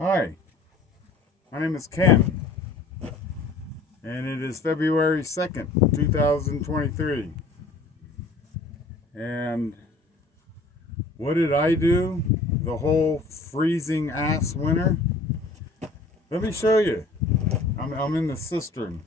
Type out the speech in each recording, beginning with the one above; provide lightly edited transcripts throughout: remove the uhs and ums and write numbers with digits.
Hi, my name is Ken, and it is February 2nd, 2023. And what did I do the whole freezing ass winter? Let me show you. I'm in the cistern.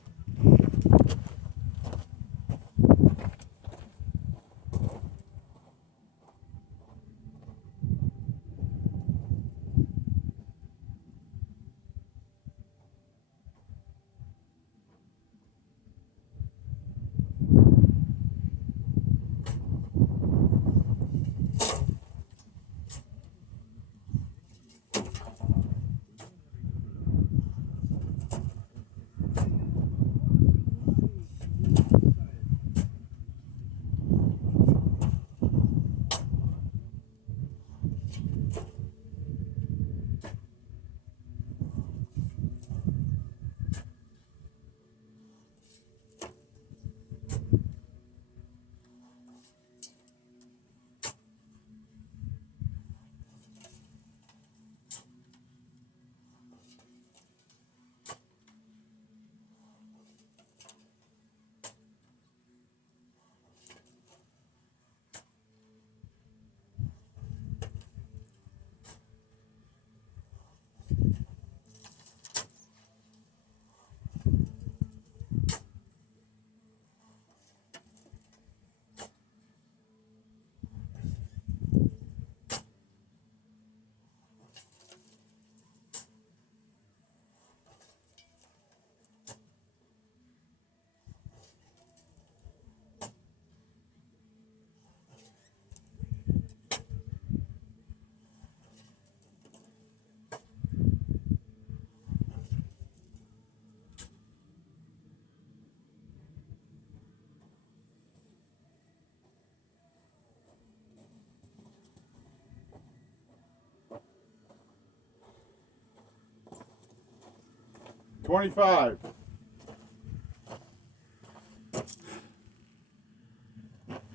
25.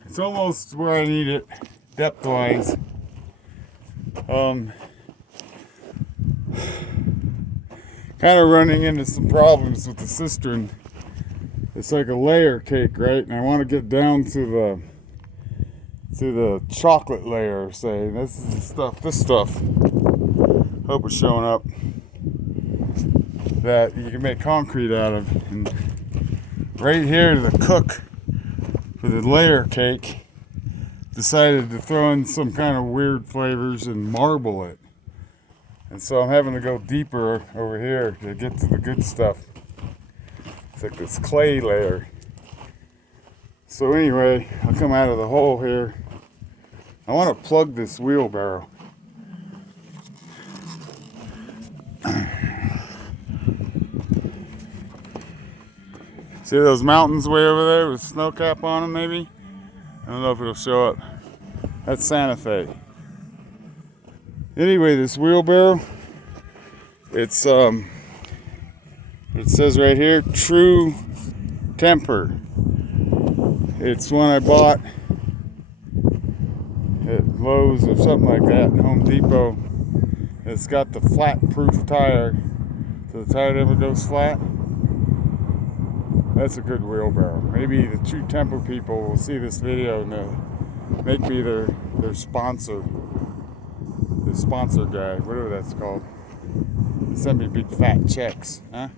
It's almost where I need it, depth-wise. Kind of running into some problems with the cistern. It's like a layer cake, right? And I want to get down to the chocolate layer, say. This is the stuff, hope it's showing up, that you can make concrete out of. And right here, the cook for the layer cake decided to throw in some kind of weird flavors and marble it. And so I'm having to go deeper over here to get to the good stuff. It's like this clay layer. So anyway, I'll come out of the hole here. I want to plug this wheelbarrow. See those mountains way over there with snow cap on them, maybe? I don't know if it'll show up. That's Santa Fe. Anyway, this wheelbarrow, it says right here, True Temper. It's one I bought at Lowe's or something like that, Home Depot. It's got the flat-proof tire, so the tire never goes flat. That's a good wheelbarrow. Maybe the True Temper people will see this video and they'll make me their sponsor. The sponsor guy, whatever that's called. They send me big fat checks, huh?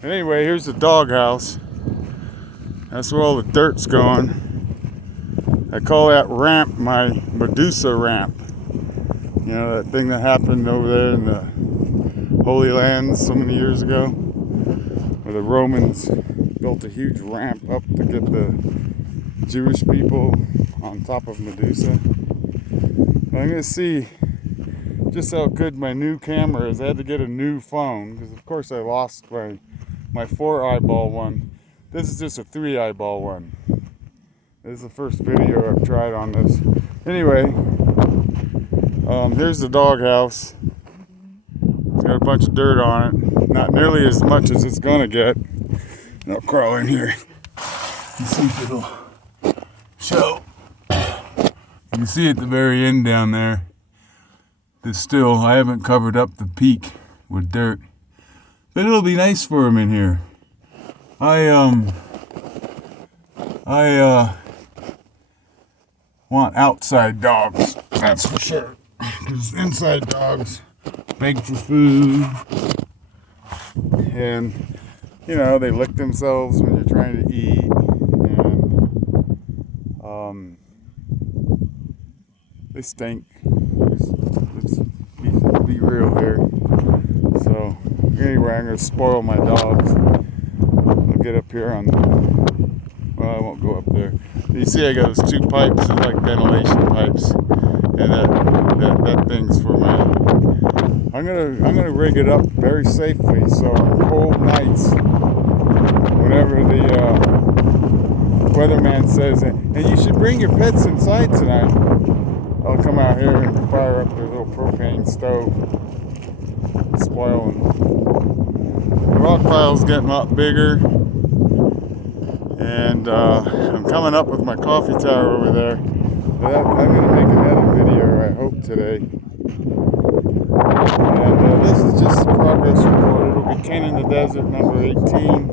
But anyway, here's the doghouse. That's where all the dirt's going. I call that ramp my Medusa ramp. You know, that thing that happened over there in the Holy Land so many years ago, where the Romans built a huge ramp up to get the Jewish people on top of Medusa. I'm going to see just how good my new camera is. I had to get a new phone because of course I lost my 4-eyeball one. This is just a 3-eyeball one. This is the first video I've tried on this. Anyway, here's the doghouse. It's got a bunch of dirt on it. Not nearly as much as it's gonna get. And I'll crawl in here and see if it'll show. You can see at the very end down there, still, I haven't covered up the peak with dirt. But it'll be nice for him in here. I want outside dogs, that's for sure. Because inside dogs beg for food. And, you know, they lick themselves when you're trying to eat. And, they stink. Let's be real here. So, anyway, I'm going to spoil my dogs. I'll get up here on the... Well, I won't go up there. You see I got those two pipes, it's like ventilation pipes. And that thing's for my... I'm gonna rig it up very safely so on cold nights, whenever the weatherman says, and you should bring your pets inside tonight, I'll come out here and fire up their little propane stove. Spoiling. The rock pile's getting a lot bigger, and I'm coming up with my coffee tower over there. But I'm going to make another video, I hope, today. And this is just a progress report. It'll be Ken in the Desert number 18.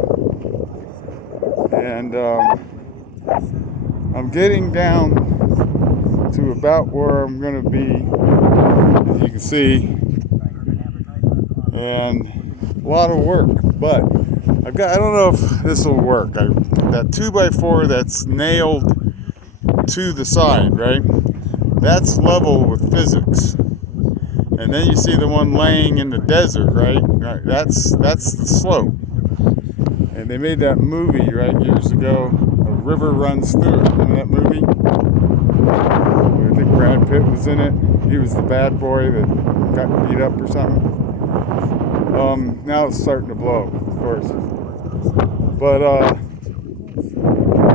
And I'm getting down to about where I'm going to be, as you can see. And a lot of work, but I don't know if this will work. That 2x4 that's nailed to the side, right? That's level with physics. And then you see the one laying in the desert, right? That's the slope. And they made that movie, right, years ago. A river runs through it. Remember that movie? I think Brad Pitt was in it. He was the bad boy that got beat up or something. Now it's starting to blow, of course. But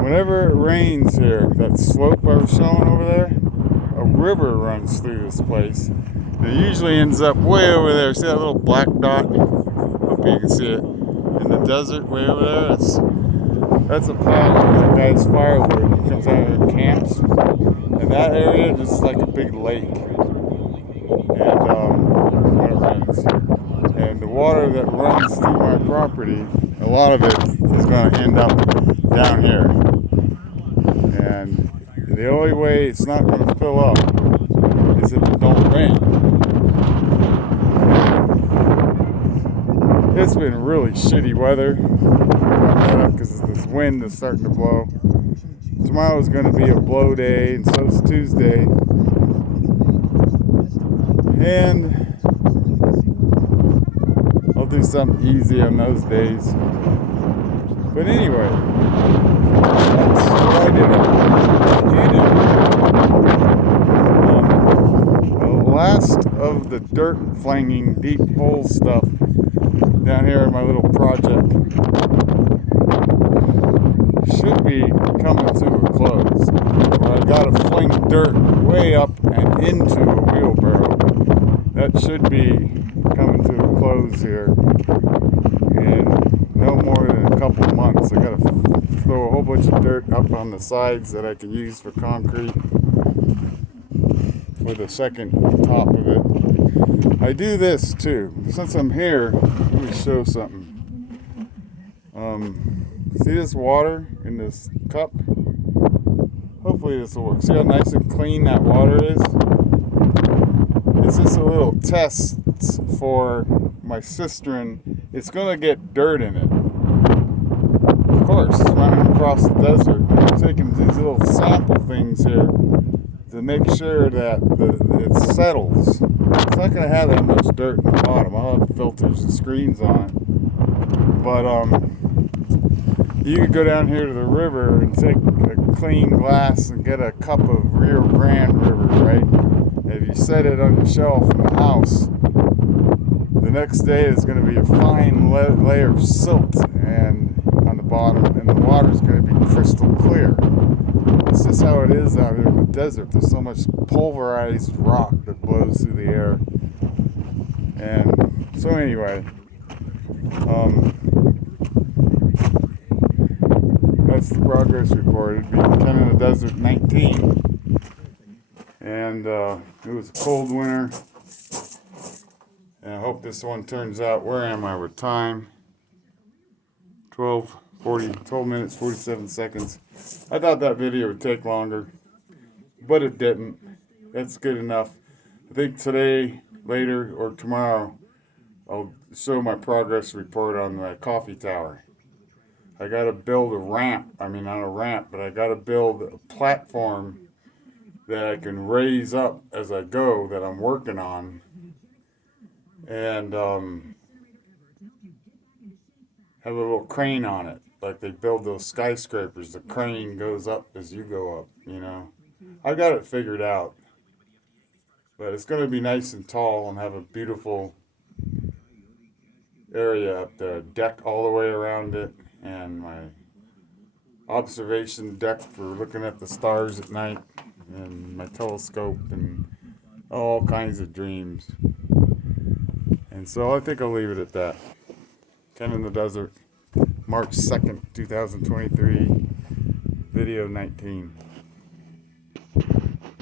whenever it rains here, that slope I was showing over there, a river runs through this place. It usually ends up way over there. See that little black dot? Hope you can see it. In the desert, way over there. That's a pile of that guy's firewood. He comes out here and camps. And that area is just like a big lake. And when it rains. And the water that runs through my property, a lot of it is going to end up down here. And the only way it's not going to fill up is if it don't rain. It's been really shitty weather because this wind is starting to blow. Tomorrow is going to be a blow day, and so is Tuesday. And I'll do something easy on those days. But anyway, that's what I did. The last of the dirt flanging deep hole stuff down here in my little project should be coming to a close. Where I gotta fling dirt way up and into a wheelbarrow. That should be coming to a close here in no more than a couple of months. I gotta throw a whole bunch of dirt up on the sides that I can use for concrete for the second top of it. I do this too. Since I'm here, let me show something. See this water in this cup? Hopefully this will work. See how nice and clean that water is? It's just a little test for my cistern. It's going to get dirt in it. Of course, it's running across the desert. I'm taking these little sample things here to make sure that it settles. It's not going to have that much dirt in the bottom. I'll have filters and screens on it. But you could go down here to the river and take a clean glass and get a cup of Rio Grande River, right? If you set it on your shelf in the house, the next day is going to be a fine layer of silt and on the bottom, and the water is going to be crystal clear. It's just how it is out here in the desert. There's so much pulverized rock that blows through the air. And so anyway, that's the progress report. It'd be Ken in the Desert 19. And it was a cold winter. And I hope this one turns out. Where am I with time? 12 minutes, 47 seconds. I thought that video would take longer, but it didn't. That's good enough. I think today, later, or tomorrow, I'll show my progress report on the coffee tower. I got to build a ramp. I mean, not a ramp, but I got to build a platform that I can raise up as I go that I'm working on. And have a little crane on it. Like they build those skyscrapers. The crane goes up as you go up, you know. I got it figured out. But it's going to be nice and tall and have a beautiful area up there. Deck all the way around it. And my observation deck for looking at the stars at night. And my telescope and all kinds of dreams. And so I think I'll leave it at that. Ken in the Desert, March 2nd, 2023, video 19.